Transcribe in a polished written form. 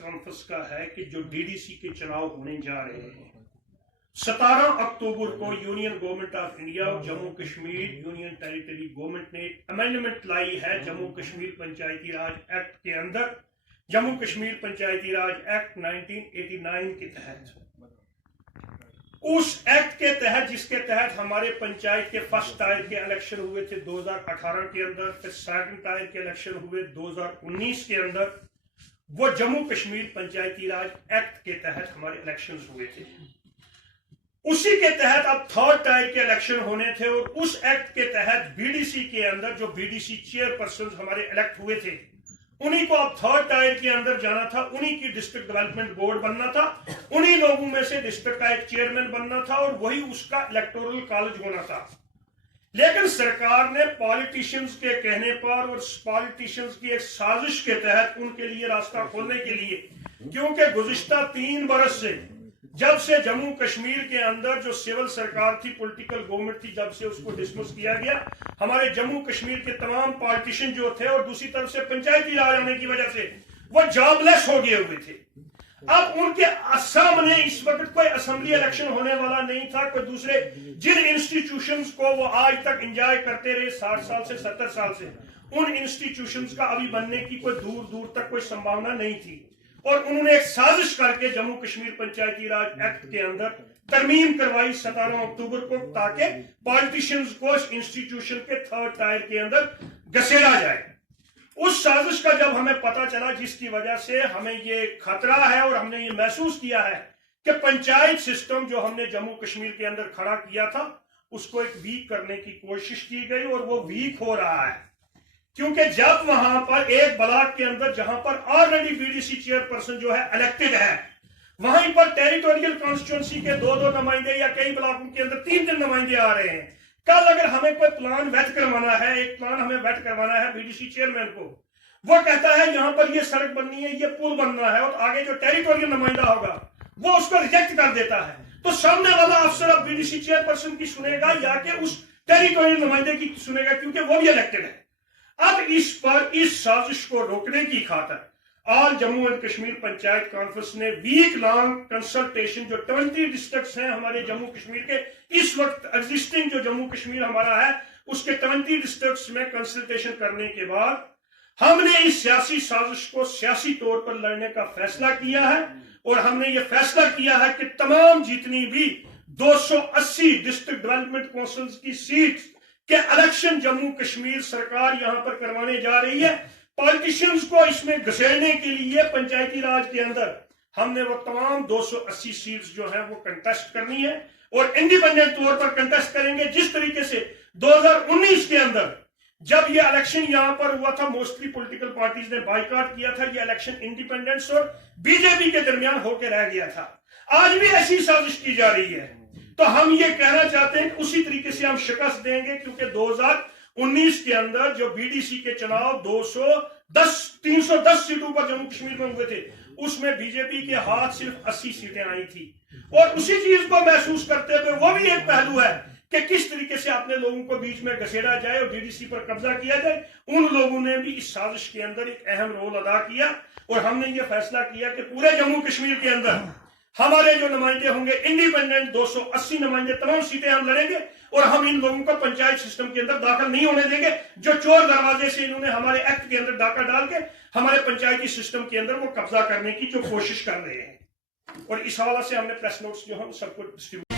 Conference کا ہے کہ جو ڈی ڈی سی کے چناؤ ہونے جا رہے ہیں 17 اکتوبر کو یونین گورنمنٹ آف انڈیا اور Jammu Kashmir union territory government نے امینڈمنٹ لائی ہے جموں کشمیر پنچایتی راج ایکٹ کے اندر، جموں کشمیر پنچایتی راج ایکٹ 1989 کے تحت۔ اس ایکٹ کے تحت جس کے تحت ہمارے پنچایت کے فرسٹ ٹائر کے الیکشن ہوئے تھے 2018 کے اندر، پھر سیکنڈ ٹائر کے الیکشن ہوئے 2019 کے اندر، وہ جموں کشمیر پنچایتی راج ایکٹ کے تحت ہمارے الیکشنز ہوئے تھے۔ اسی کے تحت اب تھرڈ ٹائر کے الیکشن ہونے تھے اور اس ایکٹ کے تحت بی ڈی سی کے اندر جو بی ڈی سی چیئر پرسنز ہمارے الیکٹ ہوئے تھے انہی کو اب تھرڈ ٹائر کے اندر جانا تھا، انہی کی ڈسٹرکٹ ڈیولپمنٹ بورڈ بننا تھا، انہی لوگوں میں سے ڈسٹرکٹ کا ایک چیئرمین بننا تھا اور وہی اس کا الیکٹورل کالج ہونا تھا۔ لیکن سرکار نے پالیٹیشنز کے کہنے پر اور پالیٹیشنز کی ایک سازش کے تحت ان کے لیے راستہ کھولنے کے لیے، کیونکہ گزشتہ 3 برس سے جب سے جموں کشمیر کے اندر جو سول سرکار تھی، پولیٹیکل گورنمنٹ تھی، جب سے اس کو ڈسمس کیا گیا، ہمارے جموں کشمیر کے تمام پالیٹیشن جو تھے اور دوسری طرف سے پنچایتی راج آنے کی وجہ سے وہ جاب لیس ہو گئے ہوئے تھے۔ اب ان کے سامنے اس وقت کوئی اسمبلی الیکشن ہونے والا نہیں تھا، کوئی دوسرے جن انسٹیٹیوشنز کو وہ آج تک انجوائے کرتے رہے 60 سال سے 70 سال سے، ان انسٹیٹیوشنز کا ابھی بننے کی کوئی دور دور تک کوئی سمبھاونا نہیں تھی، اور انہوں نے ایک سازش کر کے جموں کشمیر پنچایتی راج ایکٹ کے اندر ترمیم کروائی 17 اکتوبر کو، تاکہ پالیٹیشنز کو اس انسٹیٹیوشن کے تھرڈ ٹائر کے اندر گھسیڑا جائے۔ اس سازش کا جب ہمیں پتا چلا، جس کی وجہ سے ہمیں یہ خطرہ ہے اور ہم نے یہ محسوس کیا ہے کہ پنچایت سسٹم جو ہم نے جموں کشمیر کے اندر کھڑا کیا تھا اس کو ایک ویک کرنے کی کوشش کی گئی، اور وہ ویک ہو رہا ہے، کیونکہ جب وہاں پر ایک بلاک کے اندر جہاں پر already B D C chair person جو ہے الیکٹڈ ہے، وہیں پر ٹیریٹوریل کانسٹیچوئنسی کے 2 نمائندے یا کئی بلاکوں کے اندر 3 نمائندے آ رہے ہیں۔ کل اگر ہمیں کوئی پلان ویٹ کروانا ہے، ایک پلان ہمیں ویٹ کروانا ہے بی ڈی سی چیئرمین کو، وہ کہتا ہے یہاں پر یہ سڑک بننی ہے، یہ پل بننا ہے، اور آگے جو ٹیریٹوریل نمائندہ ہوگا وہ اس کو ریجیکٹ کر دیتا ہے، تو سامنے والا افسر اب بی ڈی سی چیئر پرسن کی سنے گا یا کہ اس ٹیریٹوریل نمائندے کی سنے گا، کیونکہ وہ بھی الیکٹڈ ہے۔ اب اس سازش کو روکنے کی خاطر آل جموں اینڈ کشمیر پنچایت کانفرنس نے ویک لانگ کنسلٹیشن، جو 20 ڈسٹرکٹس ہیں ہمارے جموں کشمیر کے، اس وقت ایگزسٹنگ جو جموں کشمیر ہمارا ہے اس کے 20 ڈسٹرکٹس میں کنسلٹیشن کرنے کے بعد ہم نے اس سیاسی سازش کو سیاسی طور پر لڑنے کا فیصلہ کیا ہے، اور ہم نے یہ فیصلہ کیا ہے کہ تمام جتنی بھی 280 ڈسٹرکٹ ڈیولپمنٹ کونسلز کی سیٹس کہ الیکشن جموں کشمیر سرکار یہاں پر کروانے جا رہی ہے، پالیٹیشنز کو اس میں گھسیڑنے کے لیے پنچایتی راج کے اندر ہم نے وہ تمام 280 سیٹس جو ہیں وہ کنٹیسٹ کرنی ہے، اور انڈیپینڈنٹ طور پر کنٹیسٹ کریں گے، جس طریقے سے 2019 کے اندر جب یہ الیکشن یہاں پر ہوا تھا، موسٹلی پولیٹیکل پارٹیز نے بائیکاٹ کیا تھا، یہ الیکشن انڈیپینڈنٹس اور بی جے پی کے درمیان ہو کے رہ گیا تھا۔ آج بھی ایسی سازش کی جا رہی ہے، تو ہم یہ کہنا چاہتے ہیں کہ اسی طریقے سے ہم شکست دیں گے، کیونکہ 2019 کے اندر جو بی ڈی سی کے چناؤ 310 سیٹوں پر جموں کشمیر میں ہوئے تھے، اس میں بی جے پی کے ہاتھ صرف 80 سیٹیں آئی تھی، اور اسی چیز کو محسوس کرتے ہوئے وہ بھی ایک پہلو ہے کہ کس طریقے سے اپنے لوگوں کو بیچ میں گھسیڑا جائے اور ڈی ڈی سی پر قبضہ کیا جائے۔ ان لوگوں نے بھی اس سازش کے اندر ایک اہم رول ادا کیا، اور ہم نے یہ فیصلہ کیا کہ پورے جموں کشمیر کے اندر ہمارے جو نمائندے ہوں گے انڈیپینڈنٹ 280 نمائندے، تمام سیٹیں ہم لڑیں گے، اور ہم ان لوگوں کو پنچایت سسٹم کے اندر داخل نہیں ہونے دیں گے جو چور دروازے سے انہوں نے ہمارے ایکٹ کے اندر ڈاکہ ڈال کے ہمارے پنچایتی سسٹم کے اندر وہ قبضہ کرنے کی جو کوشش کر رہے ہیں۔ اور اس حوالے سے ہم نے پریس نوٹس جو ہم سب کو ڈسٹریبیوٹ